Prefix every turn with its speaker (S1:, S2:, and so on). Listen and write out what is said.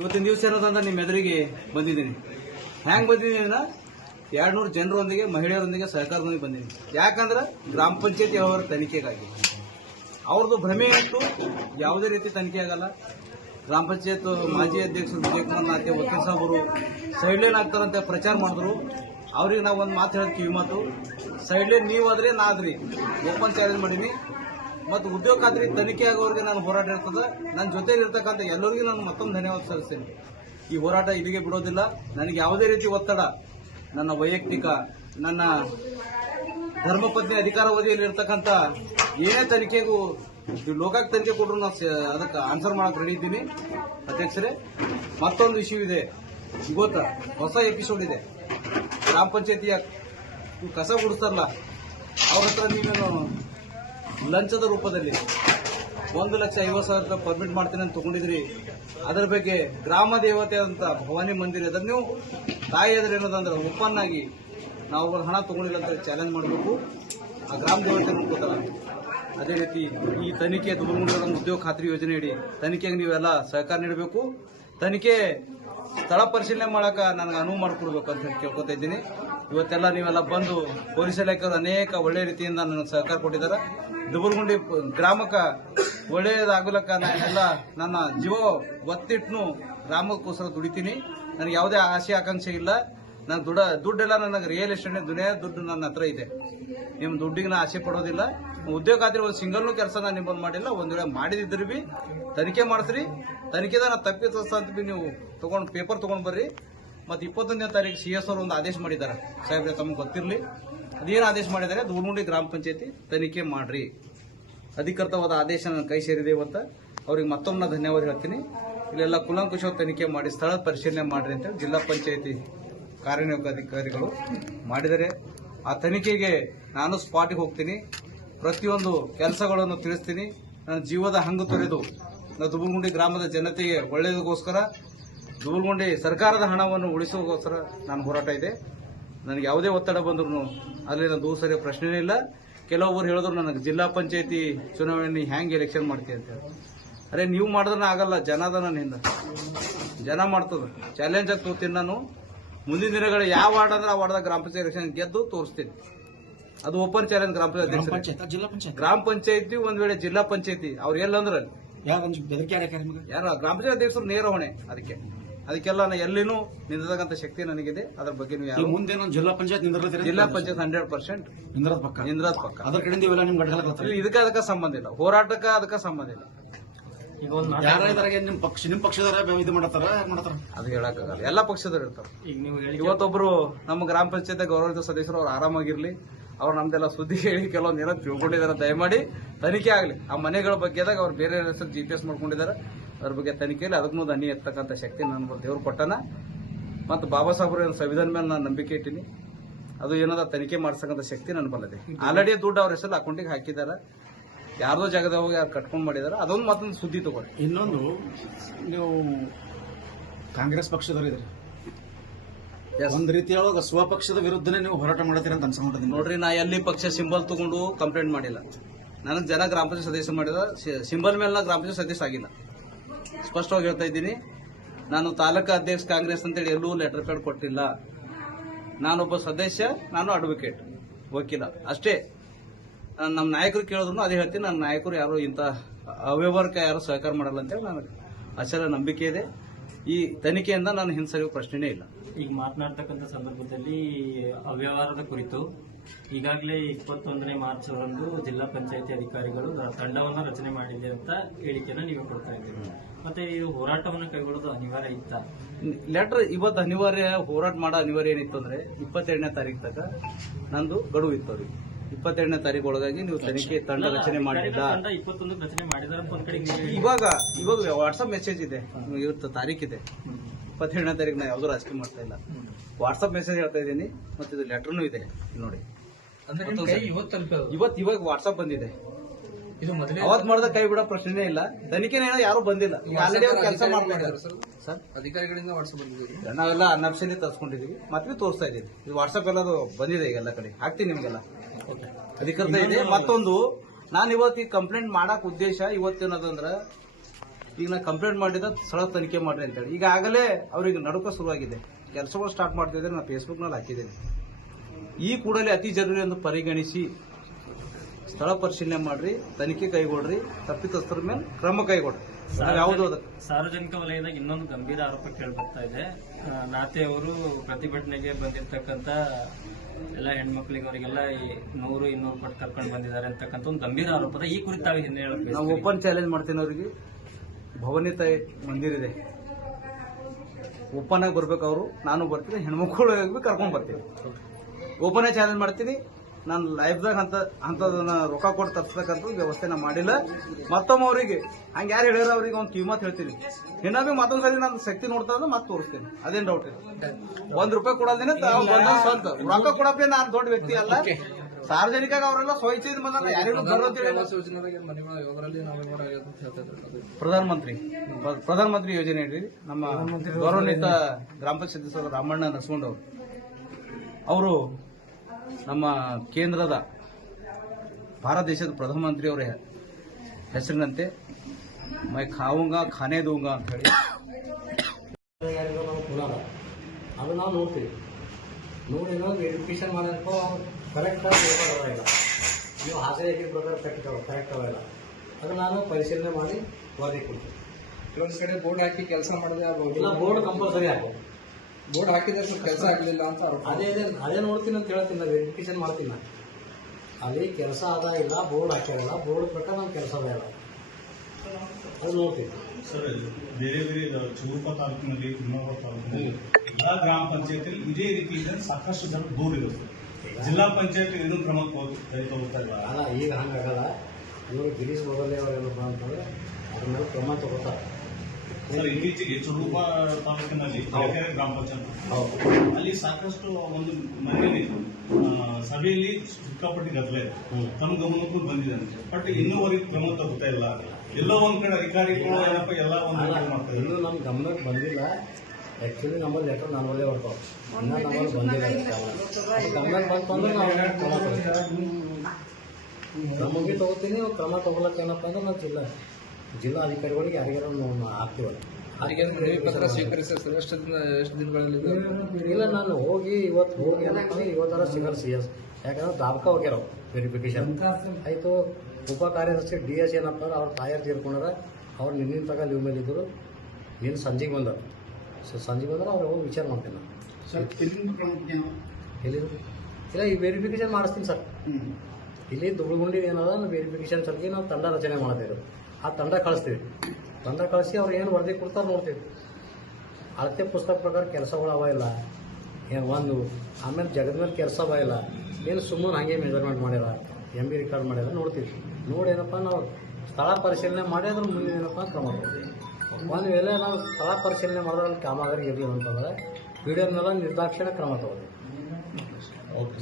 S1: ಇವತ್ತಿನ ದಿವಸ ಏನದಂತ ನಿಮ್ಮ ಎದುರಿಗೆ ಬಂದಿದ್ದೀನಿ. ಹ್ಯಾಂಗ್ ಬಂದಿದ್ದೀನಿ ಅಂದ್ರೆ ಎರಡು ನೂರು ಜನರೊಂದಿಗೆ, ಮಹಿಳೆಯರೊಂದಿಗೆ, ಸಹಕಾರದೊಂದಿಗೆ ಬಂದಿದ್ದೀನಿ. ಯಾಕಂದ್ರೆ ಗ್ರಾಮ ಪಂಚಾಯತಿ ಅವರ ತನಿಖೆಗಾಗಿ. ಅವ್ರದ್ದು ಭ್ರಮೆ ಅಂತೂ ಯಾವುದೇ ರೀತಿ ತನಿಖೆ ಆಗಲ್ಲ. ಗ್ರಾಮ ಪಂಚಾಯತ್ ಮಾಜಿ ಅಧ್ಯಕ್ಷರು ವಿಜಯಕುಮಾರ್ ನಾಥೆ ವಕೀಲ್ ಸಾಹೇಬರು ಸೈಡ್ಲೈನ್ ಆಗ್ತಾರಂತ ಪ್ರಚಾರ ಮಾಡಿದ್ರು. ಅವ್ರಿಗೆ ನಾವು ಒಂದು ಮಾತು ಹೇಳ್ತೀವಿ ಮಾತು. ಸೈಡ್ಲೈನ್ ನೀವಾದ್ರೆ ನಾದ್ರಿ ಓಪನ್ ಚಾಲೆಂಜ್ ಮಾಡೀನಿ. ಮತ್ತು ಉದ್ಯೋಗ ಖಾತ್ರಿ ತನಿಖೆ ನಾನು ಹೋರಾಟ ಇರ್ತದೆ. ನನ್ನ ಜೊತೆಯಲ್ಲಿ ಇರ್ತಕ್ಕಂಥ ಎಲ್ಲರಿಗೂ ನಾನು ಮತ್ತೊಂದು ಧನ್ಯವಾದ ಸಲ್ಲಿಸ್ತೀನಿ. ಈ ಹೋರಾಟ ಇಲ್ಲಿಗೆ ಬಿಡೋದಿಲ್ಲ. ನನಗೆ ಯಾವುದೇ ರೀತಿ ಒತ್ತಡ. ನನ್ನ ವೈಯಕ್ತಿಕ, ನನ್ನ ಧರ್ಮಪತ್ನಿ ಅಧಿಕಾರಾವಧಿಯಲ್ಲಿ ಇರ್ತಕ್ಕಂಥ ಏನೇ ತನಿಖೆಗೂ ಲೋಕಕ್ಕೆ ಲೋಕಾಕ್ ತನಿಖೆ ಕೊಟ್ಟರು ನಾನು ಅದಕ್ಕೆ ಆನ್ಸರ್ ಮಾಡಕ್ ರೆಡಿ ಇದ್ದೀನಿ. ಅಧ್ಯಕ್ಷರೇ, ಮತ್ತೊಂದು ಇಶ್ಯೂ ಇದೆ. ಇವತ್ತ ಹೊಸ ಎಪಿಸೋಡ್ ಇದೆ. ಗ್ರಾಮ ಪಂಚಾಯತಿಯ ಕಸ ಗುಡಿಸ್ತಾರಲ್ಲ, ಅವ್ರ ಹತ್ರ ನೀವೇನು ಲಂಚದ ರೂಪದಲ್ಲಿ ಒಂದು ಲಕ್ಷ ಐವತ್ತು ಸಾವಿರ ರೂಪಾಯಿ ಪರ್ಮಿಟ್ ಮಾಡ್ತೀನಿ ಅಂತ ತಗೊಂಡಿದ್ರಿ. ಅದರ ಬಗ್ಗೆ ಗ್ರಾಮ ದೇವತೆ ಅಂತ ಭವಾನಿ ಮಂದಿರ ಅದನ್ನ ನೀವು ತಾಯಿ ಎದುರು ಏನದಂದ್ರೆ ಒಪ್ಪನ್ನಾಗಿ ನಾವು ಹಣ ತಗೊಂಡಿಲ್ಲ ಅಂತ ಚಾಲೆಂಜ್ ಮಾಡಬೇಕು. ಆ ಗ್ರಾಮ ದೇವತೆ ನೋಡ್ಕೋತಾರ ಅದೇ ರೀತಿ ಈ ತನಿಖೆ ದುರ್ಗುಂಡದ ಉದ್ಯೋಗ ಖಾತ್ರಿ ಯೋಜನೆಯಡಿ ತನಿಖೆಗೆ ನೀವೆಲ್ಲ ಸಹಕಾರ ನೀಡಬೇಕು. ತನಿಖೆ ಸ್ಥಳ ಪರಿಶೀಲನೆ ಮಾಡೋಕೆ ನನಗೆ ಅನುವು ಮಾಡಿಕೊಡ್ಬೇಕು ಅಂತ ಹೇಳಿ ಕೇಳ್ಕೊತಾ ಇದ್ದೀನಿ. ಇವತ್ತೆಲ್ಲ ನೀವೆಲ್ಲ ಬಂದು ಪೊಲೀಸ್ ಇಲಾಖೆಯವರು ಅನೇಕ ಒಳ್ಳೆ ರೀತಿಯಿಂದ ನನಗೆ ಸಹಕಾರ ಕೊಟ್ಟಿದ್ದಾರೆ. ದುಬುರ್ಗುಂಡಿ ಗ್ರಾಮಕ್ಕೆ ಒಳ್ಳೆಯದಾಗಲಕ್ಕ ನಾನೆಲ್ಲ ನನ್ನ ಜೀವ ಒತ್ತಿಟ್ಟು ಗ್ರಾಮಕ್ಕೋಸ್ಕರ ದುಡಿತೀನಿ. ನನಗೆ ಯಾವುದೇ ಆಸೆ ಆಕಾಂಕ್ಷೆ ಇಲ್ಲ. ನನ್ನ ದುಡ ದುಡ್ಡೆಲ್ಲ ನನಗೆ ರಿಯಲ್ ಎಸ್ಟೇಟ್ ದುನಿಯಾ ದುಡ್ಡು ನನ್ನ ಹತ್ರ ಇದೆ. ನಿಮ್ಮ ದುಡ್ಡಿಗೆ ನಾ ಆಸೆ ಪಡೋದಿಲ್ಲ. ಉದ್ಯೋಗ ಆದ್ರೆ ಒಂದು ಸಿಂಗಲ್ನು ಕೆಲಸ ನಾನು ನಿಮ್ಮನ್ನು ಮಾಡಿಲ್ಲ. ಒಂದು ವೇಳೆ ಮಾಡಿದಿದ್ರು ಬಿ ತನಿಖೆ ಮಾಡಿಸ್ರಿ. ತನಿಖೆದ ನಾ ತಪ್ಪಿತ ಅಂತ ಬಿ ನೀವು ತೊಗೊಂಡು ಪೇಪರ್ ತೊಗೊಂಡು ಬರ್ರಿ. ಮತ್ತೆ ಇಪ್ಪತ್ತೊಂದನೇ ತಾರೀಕು ಸಿ ಎಸ್ ಅವರು ಒಂದು ಆದೇಶ ಮಾಡಿದ್ದಾರೆ. ಸಾಹೇಬ್ರೆ, ತಮಗೆ ಗೊತ್ತಿರಲಿ. ಅದೇನು ಆದೇಶ ಮಾಡಿದ್ದಾರೆ ದೂರ್ಮುಂಡಿ ಗ್ರಾಮ ಪಂಚಾಯತಿ ತನಿಖೆ ಮಾಡ್ರಿ. ಅಧಿಕೃತವಾದ ಆದೇಶ ನನ್ನ ಕೈ ಸೇರಿದೆ ಇವತ್ತು. ಅವ್ರಿಗೆ ಮತ್ತೊಮ್ಮೆ ಧನ್ಯವಾದ ಹೇಳ್ತೀನಿ. ಇಲ್ಲೆಲ್ಲ ಕುಲಂಕುಶ ತನಿಖೆ ಮಾಡಿ, ಸ್ಥಳ ಪರಿಶೀಲನೆ ಮಾಡ್ರಿ ಅಂತ ಜಿಲ್ಲಾ ಪಂಚಾಯತಿ ಕಾರ್ಯನಿರ್ವಾಹಕ ಅಧಿಕಾರಿಗಳು ಮಾಡಿದರೆ ಆ ತನಿಖೆಗೆ ನಾನು ಸ್ಪಾಟಿಗೆ ಹೋಗ್ತೀನಿ. ಪ್ರತಿಯೊಂದು ಕೆಲಸಗಳನ್ನು ತಿಳಿಸ್ತೀನಿ. ನನ್ನ ಜೀವದ ಹಂಗು ತೊರೆದು ನಾನು ದುಬುಲ್ಗುಂಡಿ ಗ್ರಾಮದ ಜನತೆಗೆ ಒಳ್ಳೆಯದಕ್ಕೋಸ್ಕರ ದುಬುಲ್ಗುಂಡಿ ಸರ್ಕಾರದ ಹಣವನ್ನು ಉಳಿಸೋಕೋಸ್ಕರ ನಾನು ಹೋರಾಟ ಇದೆ. ನನಗೆ ಯಾವುದೇ ಒತ್ತಡ ಬಂದ್ರು ನಾನು ದೂರ ಸರಿಯೋ ಪ್ರಶ್ನೆನೇ ಇಲ್ಲ. ಕೆಲವೊಬ್ರು ಹೇಳಿದ್ರು ನನಗೆ ಜಿಲ್ಲಾ ಪಂಚಾಯತಿ ಚುನಾವಣೆ ಹ್ಯಾಂಗೆ ಎಲೆಕ್ಷನ್ ಮಾಡ್ತೀವಿ ಅಂತ ಹೇಳಿ. ಅರೆ ನೀವು ಮಾಡಿದ್ರೆ ಆಗಲ್ಲ ಜನ ಅದ ನನ್ನ ಹಿಂದೆ ಜನ ಮಾಡ್ತದ. ಚಾಲೆಂಜ್ ಆಗಿ ತೋರ್ತೀನಿ ನಾನು. ಮುಂದಿನ ದಿನಗಳು ಯಾವ ವಾರ್ಡ್ ಅಂದ್ರೆ ಆ ವಾರ್ಡ್ದಾಗ ಗ್ರಾಮ ಪಂಚಾಯತ್ ಎಲೆಕ್ಷನ್ ಗೆದ್ದು ತೋರಿಸ್ತೀನಿ. ಅದು ಓಪನ್ ಚಾಲೆಂಜ್ ಗ್ರಾಮ ಪಂಚಾಯತ್
S2: ಗ್ರಾಮ. ಪಂಚಾಯತ್ ಜಿಲ್ಲಾ ಪಂಚಾಯತ್.
S1: ಗ್ರಾಮ ಪಂಚಾಯತಿ ಒಂದ್ ವೇಳೆ ಜಿಲ್ಲಾ ಪಂಚಾಯತಿ ಅವ್ರು ಎಲ್ಲಂದ್ರೆ ಯಾರು ಗ್ರಾಮ ಪಂಚಾಯತ್ ಅಧ್ಯಕ್ಷರು ನೇರ ಹೊಣೆ ಅದಕ್ಕೆ. ಅದಕ್ಕೆಲ್ಲ ನಾ ಎಲ್ಲಿನೂ ನಿಂದಿರತಕ್ಕಂಥ ಶಕ್ತಿ ನನಗಿದೆ. ಅದ್ರ ಬಗ್ಗೆ ನೀವು
S2: ಮುಂದೆ ನಾನು ಜಿಲ್ಲಾ ಪಂಚಾಯತ್ ನಿಂದಿರ್ತೀರಿ
S1: ಜಿಲ್ಲಾ ಪಂಚಾಯತ್ ಹಂಡ್ರೆಡ್ ಪರ್ಸೆಂಟ್.
S2: ನಿಂದ್ರದ ಪಕ್ಕ?
S1: ನಿಂದ್ರದ ಪಕ್ಕ.
S2: ಅದ್ರ ಕಡೆಯಿಂದ ಇವೆಲ್ಲ ನಿಮ್ಗೆ
S1: ಇದಕ್ಕೆ ಅದಕ್ಕೆ ಸಂಬಂಧ ಇಲ್ಲ. ಹೋರಾಟಕ್ಕೆ ಅದಕ್ಕೆ ಸಂಬಂಧ ಇಲ್ಲ.
S3: ಈಗ ಒಂದು
S2: ಯಾರ ಇದಾರೆ? ನಿಮ್ ಪಕ್ಷ ನಿಮ್ ಪಕ್ಷದವರ ಇದು ಮಾಡತ್ತಾರ? ಮಾಡ್ತಾರ
S1: ಅದು ಹೇಳಕ್ಕಾಗಲ್ಲ. ಎಲ್ಲ ಪಕ್ಷದವ್ರು ಇರ್ತಾರೆ.
S3: ಈಗ ನೀವು ಹೇಳಿ
S1: ಇವತ್ತೊಬ್ರು ನಮ್ಮ ಗ್ರಾಮ ಪಂಚಾಯತ್ ಗೌರವಿತ ಸದಸ್ಯರು ಅವ್ರು ಆರಾಮಾಗಿರ್ಲಿ. ಅವ್ರು ನಮ್ದೆಲ್ಲ ಸುದ್ದಿ ಹೇಳಿ ಕೆಲವೊಂದು ಏನೋ ತಿಳ್ಕೊಂಡಿದ್ದಾರೆ. ದಯಮಾಡಿ ತನಿಖೆ ಆಗಲಿ. ಆ ಮನೆಗಳ ಬಗ್ಗೆದಾಗ ಅವ್ರು ಬೇರೆ ಹೆಸರು ಜಿ ಪಿ ಎಸ್ ಮಾಡ್ಕೊಂಡಿದ್ದಾರೆ. ಅದ್ರ ಬಗ್ಗೆ ತನಿಖೆಯಲ್ಲಿ ಅದಕ್ಕೂ ದನಿ ಎತ್ತಕ್ಕಂಥ ಶಕ್ತಿ ನನ್ನ ದೇವ್ರು ಕೊಟ್ಟನ. ಮತ್ತು ಬಾಬಾ ಸಾಹೇಬ್ರ ಸಂವಿಧಾನ ಮೇಲೆ ನಾನು ನಂಬಿಕೆ ಇಟ್ಟಿನಿ. ಅದು ಏನದ ತನಿಖೆ ಮಾಡ್ಸಕ್ಕಂಥ ಶಕ್ತಿ ನನ್ನ ಬಲ್ಲದೆ ಆಲ್ರೆಡಿ ದುಡ್ಡು ಅವ್ರ ಹೆಸರು ಅಕೌಂಟಿಗೆ ಹಾಕಿದಾರ ಯಾರ್ದೋ ಜಾಗದಾಗ ಹೋಗಿ ಯಾರು ಕಟ್ಕೊಂಡು ಮಾಡಿದಾರ ಅದೊಂದು ಮತ್ತೊಂದು ಸುದ್ದಿ ತಗೊಳ್ಳಿ.
S2: ಇನ್ನೊಂದು ನೀವು ಕಾಂಗ್ರೆಸ್ ಪಕ್ಷದವರು ಇದ್ರಿ
S1: Yes.
S2: ಒಂದ್ ರೀತಿ ಒಳಗ ಸ್ವಪಕ್ಷದ ವಿರುದ್ಧನೇ ನೀವು ಹೋರಾಟ ಮಾಡ್ತೀರ ಅಂತ ಅನ್ಸ್ಕೊಂಡಿದ್ದೀನಿ
S1: ನೋಡ್ರಿ ನಾ ಎಲ್ಲಿ ಪಕ್ಷ ಸಿಂಬಲ್ ತಗೊಂಡು ಕಂಪ್ಲೇಂಟ್ ಮಾಡಿಲ್ಲ. ನನಗೆ ಜನ ಗ್ರಾಮ ಪಂಚಾಯತ್ ಸದಸ್ಯ ಮಾಡಿದ ಸಿಂಬಲ್ ಮೇಲೆ ನಾ ಗ್ರಾಮ ಪಂಚಾಯತ್ ಸದಸ್ಯ ಆಗಿಲ್ಲ. ಸ್ಪಷ್ಟವಾಗಿ ಹೇಳ್ತಾ ಇದ್ದೀನಿ. ನಾನು ತಾಲೂಕಾ ಅಧ್ಯಕ್ಷ ಕಾಂಗ್ರೆಸ್ ಅಂತೇಳಿ ಎಲ್ಲೂ ಲೆಟರ್ ಪ್ಯಾಡ್ ಕೊಟ್ಟಿಲ್ಲ. ನಾನೊಬ್ಬ ಸದಸ್ಯ, ನಾನು ಅಡ್ವೊಕೇಟ್ ವಕೀಲ. ಅಷ್ಟೇ ನಮ್ಮ ನಾಯಕರು ಕೇಳಿದ್ರು ಅದೇ ಹೇಳ್ತೀನಿ ನನ್ನ ನಾಯಕರು ಯಾರು ಇಂಥ ಅವ್ಯವಹಾರಕ್ಕೆ ಯಾರು ಸಹಕಾರ ಮಾಡಲ್ಲ ಅಂತೇಳಿ ನನಗೆ ಅಚಲ ನಂಬಿಕೆ ಇದೆ. ಈ ತನಿಖೆಯಿಂದ ನಾನು ಹಿಂಸರಿಯುವ ಪ್ರಶ್ನೆನೇ ಇಲ್ಲ.
S3: ಈಗ ಮಾತನಾಡ್ತಕ್ಕಂಥ ಸಂದರ್ಭದಲ್ಲಿ ಅವ್ಯವಹಾರದ ಕುರಿತು ಈಗಾಗಲೇ ಇಪ್ಪತ್ತೊಂದನೇ ಮಾರ್ಚ್ ರಂದು ಜಿಲ್ಲಾ ಪಂಚಾಯತಿ ಅಧಿಕಾರಿಗಳು ತಂಡವನ್ನು ರಚನೆ ಮಾಡಿದೆ ಅಂತ ಹೇಳಿಕೆಯನ್ನು ನೀವು ಕೊಡ್ತಾ ಇದ್ದೀರಿ. ಮತ್ತೆ ಈ ಹೋರಾಟವನ್ನು ಕೈಗೊಳ್ಳೋದು ಅನಿವಾರ್ಯ ಇತ್ತ?
S1: ಲೆಟರ್ ಇವತ್ತು ಅನಿವಾರ್ಯ ಹೋರಾಟ ಮಾಡೋ ಅನಿವಾರ್ಯ ಏನಿತ್ತು ಅಂದ್ರೆ ಇಪ್ಪತ್ತೆರಡನೇ ತಾರೀಕು ತನಕ ನಂದು ಗಡುವು ಇತ್ತು ಅವ್ರಿಗೆ. ಇಪ್ಪತ್ತೆರಡನೇ ತಾರೀಕು ಒಳಗಾಗಿ ನೀವು ತನಿಖೆ ತಂಡ ರಚನೆ ಮಾಡಿಲ್ಲ
S3: ತಂಡ ಇಪ್ಪತ್ತೊಂದು ರಚನೆ ಮಾಡಿದಾರೆ ಅಂತ ಒಂದ್ ಕಡೆ
S1: ಇವಾಗ ಇವಾಗ ವಾಟ್ಸಪ್ ಮೆಸೇಜ್ ಇದೆ. ಇವತ್ತು ತಾರೀಕಿದೆ ಇಪ್ಪತ್ತೆರಡನೇ ತಾರೀಕು ನಾ ಯಾವ್ದು ರಾಜಕೀಯ ಮಾಡ್ತಾ ಇಲ್ಲ. ವಾಟ್ಸಪ್ ಮೆಸೇಜ್ ಹೇಳ್ತಾ ಇದ್ದೀನಿ. ಮತ್ತೆ ಇದು ಲೆಟರ್ನು ಇದೆ. ನೋಡಿ. ಇವತ್ತು ಇವಾಗ ವಾಟ್ಸಪ್ ಬಂದಿದೆ.
S4: ಇದು ಮೊದಲೇ
S1: ಅವತ್ ಮಾಡಿದ ಕೈ ಬಿಡೋ ಪ್ರಶ್ನೆ ಇಲ್ಲ. ತನಿಖೆ ಯಾರು ಬಂದಿಲ್ಲ. ಆಲ್ರೆಡಿ ಅವ್ರು ಕೆಲಸ ಮಾಡ್ತಾರೆ ಸರ್?
S4: ಅಧಿಕಾರಿಗಳಿಂದ ವಾಟ್ಸಪ್
S1: ನಾವೆಲ್ಲ ಅನ್ಅಪ್ಷನ್ ತರ್ಸ್ಕೊಂಡಿದೀವಿ. ಮತ್ತೆ ತೋರಿಸ್ತಾ ಇದೀವಿ ಇದು ವಾಟ್ಸಪ್ ಎಲ್ಲದು ಬಂದಿದೆ ಈಗ ಎಲ್ಲ ಕಡೆ. ಹಾಕ್ತೀನಿ ನಿಮ್ಗೆಲ್ಲ. ಅಧಿಕೃತ ಇದೆ. ಮತ್ತೊಂದು ನಾನು ಇವತ್ತು ಈ ಕಂಪ್ಲೇಂಟ್ ಮಾಡಕ್ ಉದ್ದೇಶ ಇವತ್ತೇನದಂದ್ರ ಈಗ ನಾ ಕಂಪ್ಲೇಂಟ್ ಮಾಡಿದ ಸ್ಥಳ ತನಿಖೆ ಮಾಡ್ರಿ ಅಂತೇಳಿ ಈಗಾಗಲೇ ಅವ್ರಿಗೆ ನಡುಕ ಶುರುವಾಗಿದೆ. ಕೆಲಸಗಳು ಸ್ಟಾರ್ಟ್ ಮಾಡ್ತಿದ್ರೆ ನಾನು ಫೇಸ್ಬುಕ್ನಲ್ಲಿ ಹಾಕಿದ್ದೇನೆ. ಈ ಕೂಡಲೇ ಅತಿ ಜರೂರಿ ಎಂದು ಪರಿಗಣಿಸಿ ಸ್ಥಳ ಪರಿಶೀಲನೆ ಮಾಡ್ರಿ ತನಿಖೆ ಕೈಗೊಳ್ಳ್ರಿ ತಪ್ಪಿತಸ್ಥರ ಮೇಲೆ ಕ್ರಮ ಕೈಗೊಳ್ರಿ. ಯಾವುದು ಅದಕ್ಕೆ
S3: ಸಾರ್ವಜನಿಕ ವಲಯದಾಗ ಇನ್ನೊಂದು ಗಂಭೀರ ಆರೋಪ ಕೇಳಿ ಬರ್ತಾ ಇದೆ. ನಾತೆ ನಾತೆಯವರು ಪ್ರತಿಭಟನೆಗೆ ಬಂದಿರ್ತಕ್ಕಂಥ ಎಲ್ಲ ಹೆಣ್ಮಕ್ಳಿಗೆ ಅವರಿಗೆಲ್ಲ ಈ ನೂರು ಇನ್ನೂರು ಪಟ್ಟು ಕರ್ಕೊಂಡು ಬಂದಿದ್ದಾರೆ ಅಂತಕ್ಕಂಥ ಒಂದು ಗಂಭೀರ ಆರೋಪದ ಈ ಕುರಿತಾಗಿ ಹಿಂದೆ ಹೇಳಬೇಕು
S1: ನಾವು ಓಪನ್ ಚಾಲೆಂಜ್ ಮಾಡ್ತೀನಿ ಅವರಿಗೆ. ಭವನಿ ತಾಯಿ ಮಂದಿರ ಇದೆ. ಓಪನ್ ಆಗಿ ಬರ್ಬೇಕು ಅವರು. ನಾನು ಬರ್ತೀನಿ ಹೆಣ್ಮಕ್ಳು ಕರ್ಕೊಂಡ್ ಬರ್ತೀನಿ. ಓಪನ್ ಚಾಲೆಂಜ್ ಮಾಡ್ತೀನಿ. ನಾನು ಲೈಫ್ದಾಗ ಅಂತ ಅಂತದನ್ನ ರೊಕ್ಕ ಕೊಟ್ಟು ತಪ್ಪಿಸ್ತಕ್ಕಂಥ ವ್ಯವಸ್ಥೆ ನಾ ಮಾಡಿಲ್ಲ. ಮತ್ತೊಮ್ಮೆ ಅವರಿಗೆ ಹಂಗೆ ಯಾರು ಹೇಳ್ಯಾರ ಅವ್ರಿಗೆ ಒಂದು ಕಿಮ್ಮತ್ ಹೇಳ್ತೀನಿ. ಇನ್ನೊಮ್ಮೆ ಮತ್ತೊಂದ್ ಸರಿ ನಾನು ಶಕ್ತಿ ನೋಡ್ತಾ ಮತ್ತೆ ತೋರಿಸ್ತೀನಿ. ಅದೇನ್ ಡೌಟ್ ಇಲ್ಲ. ಒಂದ್ ರೂಪಾಯಿ ಕೊಡಲ್ದೇನೆ ಬಂದವ್ರು ಸ್ವಂತ. ರೊಕ್ಕ ಕೊಡಪ್ಪ ನಾನು ದೊಡ್ಡ ವ್ಯಕ್ತಿ ಅಲ್ಲ. ಸಾರ್ವಜನಿಕ ಅವರೆಲ್ಲ ಸ್ವಚ್ಛದ ಬಂದಾಗ ಯಾರಿಗೂ ಪ್ರಧಾನಮಂತ್ರಿ ಪ್ರಧಾನಮಂತ್ರಿ ಯೋಜನೆ ಹೇಳಿ ನಮ್ಮ ಗೌರವಾನ್ವಿತ ಗ್ರಾಮ ಪಂಚಾಯತ್ ಸದಸ್ಯರು ರಾಮಣ್ಣ ನರಸಿಕೊಂಡವರು ಅವರು ನಮ್ಮ ಕೇಂದ್ರದ ಭಾರತ ದೇಶದ ಪ್ರಧಾನಮಂತ್ರಿಯವರ ಹೆಸರಿನಂತೆ ಮೈ ಖಾವುಂಗ ಖಾನೆ ದೂಂಗ ಅಂತ ಹೇಳಿ.
S5: ಅದು ನಾವು ನೋಡ್ತೀವಿ. ನೋಡಿ ನಾವು ಎಜುಕೇಷನ್ ಮಾಡೋಕ್ಕೂ ಕರೆಕ್ಟಾಗಿ ಇಲ್ಲ. ನೀವು ಹಾಜರಾಗಿ ಪ್ರಕಾರ ಕರೆಕ್ಟ್ ಕರೆಕ್ಟ್ ಇಲ್ಲ. ಅದು ನಾನು ಪರಿಶೀಲನೆ ಮಾಡಿ ವರದಿ ಕೊಡ್ತೀನಿ.
S4: ಕೆಲವೊಂದು ಕಡೆ ಬೋರ್ಡ್ ಹಾಕಿ ಕೆಲಸ
S5: ಮಾಡಿದ್ರೆ ಬೋರ್ಡ್ ಕಂಪಲ್ಸರಿ ಹಾಕೋ
S4: ಬೋರ್ಡ್ ಹಾಕಿದ್ರೆ ಕೆಲಸ ಆಗಲಿಲ್ಲ ಅಂತ ಆರೋಪ.
S5: ಅದೇ ಅದೇ ಅದೇ ನೋಡ್ತೀನಿ ಅಂತ ಹೇಳ್ತೀನಿ ನಾನು ವೆರಿಫಿಕೇಶನ್ ಮಾಡ್ತೀನಿ ನಾನು ಅಲ್ಲಿ ಕೆಲಸ ಅದ ಇಲ್ಲ ಬೋರ್ಡ್ ಹಾಕಿರಲ್ಲ ಬೋರ್ಡ್ ಪ್ರಕಾರ ನಮ್ಮ ಕೆಲಸ ಅದ ಇಲ್ಲ. ಅದು ನೋಡ್ತೀನಿ
S6: ಸರ್ ಬೇರೆ ಬೇರೆ ಚೂರುಪ ತಾಲೂಕಿನಲ್ಲಿ ತುಮಕೂರು ತಾಲೂಕಿನಲ್ಲಿ ಎಲ್ಲಾ ಗ್ರಾಮ ಪಂಚಾಯತಿಯಲ್ಲಿ ಇದೇ ರೀತಿಯಿಂದ ಸಾಕಷ್ಟು ಜನ ದೂರ ಇರುತ್ತೆ ಜಿಲ್ಲಾ ಪಂಚಾಯತ್ ಏನು ಕ್ರಮ ತಗೋ- ತಗೋತಾ ಇಲ್ಲ.
S5: ಅಲ್ಲ ಈಗ ಹಂಗಾಗಲ್ಲ ಇವರು ಗಿರೀಶ್ ಮೊದಲೇ ಅವ್ರು ಏನಪ್ಪ ಅಂತಂದ್ರೆ ಅದ್ರ ಮೇಲೆ ಕ್ರಮ ತಗೋತಾರೆ.
S6: ಸರ್ ಇತ್ತೀಚೆಗೆ ಚುರುಪ ತಾಲೂಕಿನಲ್ಲಿ. ಕೆರೆ ಗ್ರಾಮ ಪಂಚಾಯತ್ ಅಲ್ಲಿ ಸಾಕಷ್ಟು ಒಂದು ಮನೆಯಲ್ಲಿ ಆ, ಸಭೆಯಲ್ಲಿ ಸಿಕ್ಕಾಪಟ್ಟಿ ಗದ್ದಲ ಇದೆ. ತಮ್ಮ ಗಮನಕ್ಕೂ ಬಂದಿದೆ ಅಂತ. ಬಟ್ ಇನ್ನೂವರೆಗೆ ಕ್ರಮ ತಗೋತಾ ಇಲ್ಲ ಎಲ್ಲೋ ಒಂದ್ ಕಡೆ ಅಧಿಕಾರಿಗಳು ಏನಪ್ಪ ಎಲ್ಲ ಒಂದು ಮಾಡ್ತಾರೆ
S5: ಇನ್ನೂ ನಮ್ಮ ಗಮನಕ್ಕೆ ಬಂದಿಲ್ಲ. ಆ್ಯಕ್ಚುಲಿ ನಮ್ಮಲ್ಲಿ ಲೆಟರ್ ನಾನು ಒಳ್ಳೆ ಬರ್ತಾವೆ ಇನ್ನೂ ನಮ್ಮಲ್ಲಿ ಬಂದಿಲ್ಲ ಗಮನಕ್ಕೆ ಬಂತು ಅಂದ್ರೆ ನಾವು ಕ್ರಮ ನಮಗೆ ತಗೋತೀನಿ ಕ್ರಮ ತಗೊಳಕ್ಕೆ ಏನಪ್ಪ ಅಂದ್ರೆ ನಾವು ಜಿಲ್ಲಾ ಜಿಲ್ಲಾ ಅಧಿಕಾರಿಗಳಿಗೆ ಯಾರಿಗಾರ ನಾವು ಹಾಕ್ತೀವಲ್ಲ
S4: ಪತ್ರ ಸ್ವೀಕರಿಸ ಸರ್ ಎಷ್ಟು ದಿನ ಎಷ್ಟು ದಿನಗಳಲ್ಲಿ
S5: ಇಲ್ಲ ನಾನು ಹೋಗಿ ಇವತ್ತು ಹೋಗಿ ಅಂದ್ರೆ ಇವತ್ತರ ಸ್ವೀಕರಿಸಿ ಸಿ ಎಸ್. ಯಾಕಂದ್ರೆ ದಾಬಕ ಹೋಗ್ಯಾರ ವೆರಿಫಿಕೇಶನ್ ಆಯಿತು ಉಪ ಕಾರ್ಯದರ್ಶಿ ಡಿ ಎಸ್ ಏನಪ್ಪ ಅಂದ್ರೆ ಅವ್ರ ತಾಯಾರು ತೀರ್ಕೊಂಡಾರ ಅವ್ರು ನಿನ್ನಿನ ತಗ ಲೀವ್ ಮೇಲೆ ಇದ್ದರು ನಿನ್ನ ಸಂಜೆಗೆ ಬಂದರು ಸೊ ಸಂಜೆಗೆ ಬಂದ್ರೆ ಅವ್ರು ಹೋಗಿ ವಿಚಾರ ಮಾಡ್ತೀನಿ ನಾನು. ಎಲ್ಲಿ ಇಲ್ಲ ಈ ವೆರಿಫಿಕೇಶನ್ ಮಾಡಿಸ್ತೀನಿ ಸರ್. ಇಲ್ಲಿ ದುಗುಳ್ಗುಂಡಿ ಏನದ ವೆರಿಫಿಕೇಶನ್ ಸರ್ ನಾವು ತಂಡ ರಚನೆ ಮಾಡ್ತೀವಿ ಆ ತಂಡ ಕಳಿಸ್ತೀವಿ. ತಂಡ ಕಳಿಸಿ ಅವ್ರು ಏನು ವರದಿ ಕೊಡ್ತಾರೆ ನೋಡ್ತೀವಿ. ಅಳತೆ ಪುಸ್ತಕ ಪ್ರಕಾರ ಕೆಲಸಗಳು ಅವ ಇಲ್ಲ. ಏನು ಒಂದು, ಆಮೇಲೆ ಜಗದ ಮೇಲೆ ಕೆಲಸ ಅವ ಇಲ್ಲ. ಏನು ಸುಮ್ಮನೆ ಹಾಗೆ ಮೆಜರ್ಮೆಂಟ್ ಮಾಡ್ಯಾರ ಎಂ ಬಿ ರೆಕಾರ್ಡ್ ಮಾಡ್ಯಾರ ನೋಡ್ತೀವಿ. ನೋಡಿ ಏನಪ್ಪ ನಾವು ಸ್ಥಳ ಪರಿಶೀಲನೆ ಮಾಡಿ ಅದ್ರ ಮುಂದೆ ಏನಪ್ಪ ಕ್ರಮ ಒಂದು ವೇಳೆ ನಾವು ಸ್ಥಳ ಪರಿಶೀಲನೆ ಮಾಡಿದ್ರಲ್ಲಿ ಕಾಮಗಾರಿ ಇರಲಿಲ್ಲ ಅಂತಂದ್ರೆ ವಿಡಿಯೋ ಮೇಲೆ ನಿರ್ದಾಕ್ಷಿಣ್ಯ ಕ್ರಮ ತಗೋದು
S6: ಓಕೆ.